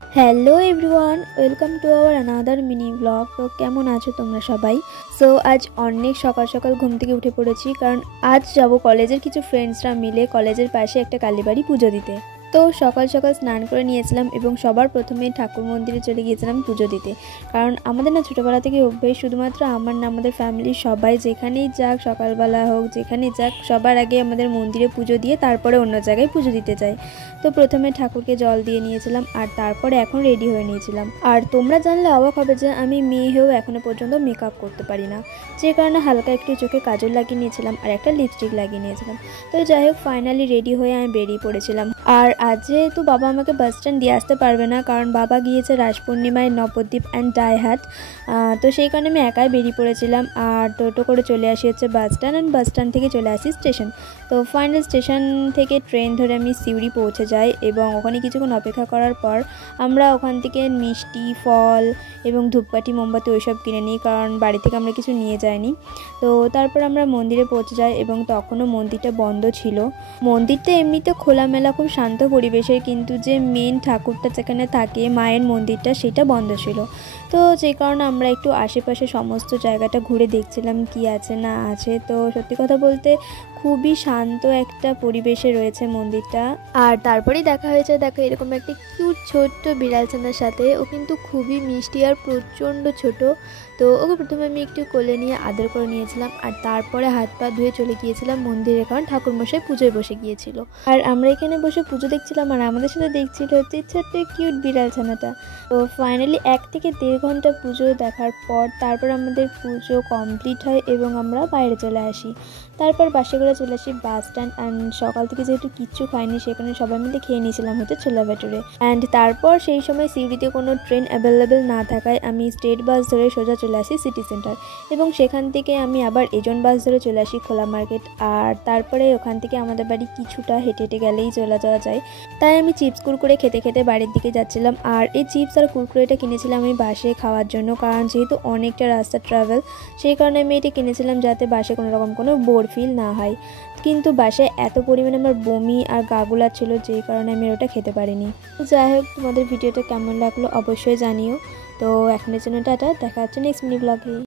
Hello everyone, welcome to our another mini blog. তো কেমন আছো তোমরা সবাই? সো আজ অনেক সকাল সকাল ঘুম থেকে উঠে পড়েছি, কারণ আজ যাব কলেজের কিছু ফ্রেন্ডসরা মিলে কলেজের পাশে একটা কালীবাড়ি পুজো দিতে। তো সকাল সকাল স্নান করে নিয়েছিলাম এবং সবার প্রথমে ঠাকুর মন্দিরে চলে গিয়েছিলাম পুজো দিতে। কারণ আমাদের না ছোটোবেলা থেকে অভ্যেস, শুধুমাত্র আমার না, আমাদের ফ্যামিলির সবাই যেখানেই যাক, সকালবেলা হোক যেখানেই যাক, সবার আগে আমাদের মন্দিরে পুজো দিয়ে তারপরে অন্য জায়গায় পুজো দিতে যায়। তো প্রথমে ঠাকুরকে জল দিয়ে নিয়েছিলাম আর তারপরে এখন রেডি হয়ে নিয়েছিলাম। আর তোমরা জানলে অবাক হবে যে আমি মেয়ে হয়েও এখনও পর্যন্ত মেকআপ করতে পারি না, যে কারণে হালকা একটু চোখে কাজল লাগিয়ে নিয়েছিলাম আর একটা লিপস্টিক লাগিয়ে নিয়েছিলাম। তো যাই হোক, ফাইনালি রেডি হয়ে আমি বেরিয়ে পড়েছিলাম। আর আজ যেহেতু বাবা আমাকে বাস স্ট্যান্ড দিয়ে আসতে পারবে না, কারণ বাবা গিয়েছে রাস পূর্ণিমায় নবদ্বীপ অ্যান্ড ডাইহাট, তো সেই কারণে আমি একাই বেরিয়ে পড়েছিলাম। আর টোটো করে চলে আসি হচ্ছে bus stand, and bus stand থেকে চলে আসি স্টেশন। তো ফাইনাল স্টেশন থেকে ট্রেন ধরে আমি সিউড়ি পৌঁছে যাই এবং ওখানে কিছুক্ষণ অপেক্ষা করার পর আমরা ওখান থেকে মিষ্টি, ফল এবং ধূপকাঠি, মোমবাতি ওইসব কিনে নিই, কারণ বাড়ি থেকে আমরা কিছু নিয়ে যাইনি। তো তারপর আমরা মন্দিরে পৌঁছে যাই এবং তখনও মন্দিরটা বন্ধ ছিল। মন্দিরটা এমনিতে খোলামেলা, খুব শান্ত পরিবেশের, কিন্তু যে মেন ঠাকুরটা যেখানে থাকে, মায়ের মন্দিরটা, সেটা বন্ধ ছিল। তো যে কারণে আমরা একটু আশেপাশে সমস্ত জায়গাটা ঘুরে দেখছিলাম কি আছে না আছে। তো সত্যি কথা বলতে খুবই শান্ত একটা পরিবেশে রয়েছে মন্দিরটা। আর তারপরেই দেখা হয়েছে, দেখো এরকম একটা কিউট ছোট্ট বিড়ালছানার সাথে। ও কিন্তু খুবই মিষ্টি আর প্রচণ্ড ছোট। তো ওকে প্রথমে আমি একটু কোলে নিয়ে আদর করে নিয়েছিলাম আর তারপরে হাত পা ধুয়ে চলে গিয়েছিলাম মন্দিরে, কারণ ঠাকুরমশাই পুজোয় বসে গিয়েছিল। আর আমরা এখানে বসে পুজো দেখছিলাম আর আমাদের সাথে দেখছিল হচ্ছে ছোট্ট কিউট বিড়ালছানাটা। তো ফাইনালি 1 থেকে 1.5 ঘন্টা পুজো দেখার পর তারপর আমাদের পুজো কমপ্লিট হয় এবং আমরা বাইরে চলে আসি। তারপর বাসে করে চলে আসি বাস স্ট্যান্ড। অ্যান্ড সকাল থেকে যেহেতু কিচ্ছু খাইনি, সেখানে সবাই মিলে খেয়ে নিয়েছিলাম হচ্ছে ছোলা ভাটুরে। অ্যান্ড তারপর সেই সময় সিউড়িতে কোনো ট্রেন অ্যাভেলেবেল না থাকায় আমি স্টেট বাস ধরে সোজা চলে আসি সিটি সেন্টার, এবং সেখান থেকে আমি আবার এজন বাস ধরে চলে আসি খোলা মার্কেট। আর তারপরে ওখান থেকে আমাদের বাড়ি কিছুটা হেঁটে হেঁটে গেলেই চলে যাওয়া যায়। তাই আমি চিপস কুরকুরে খেতে খেতে বাড়ির দিকে যাচ্ছিলাম। আর এই চিপস আর কুরকুরেটা কিনেছিলাম আমি বাসে খাওয়ার জন্য, কারণ যেহেতু অনেকটা রাস্তা ট্রাভেল, সেই কারণে আমি এটা কিনেছিলাম যাতে বাসে কোনো রকম কোনো বোর ফিল না হয়। কিন্তু বাসে এত পরিমাণে আমার বমি আর গাগুলা ছিল, যেই কারণে আমি ওটা খেতে পারিনি। তো যাই হোক, তোমাদের ভিডিওটা কেমন লাগলো অবশ্যই জানিও। তো এখনের জন্য টাটা, দেখা হচ্ছে নেক্সট মিনি ব্লগে।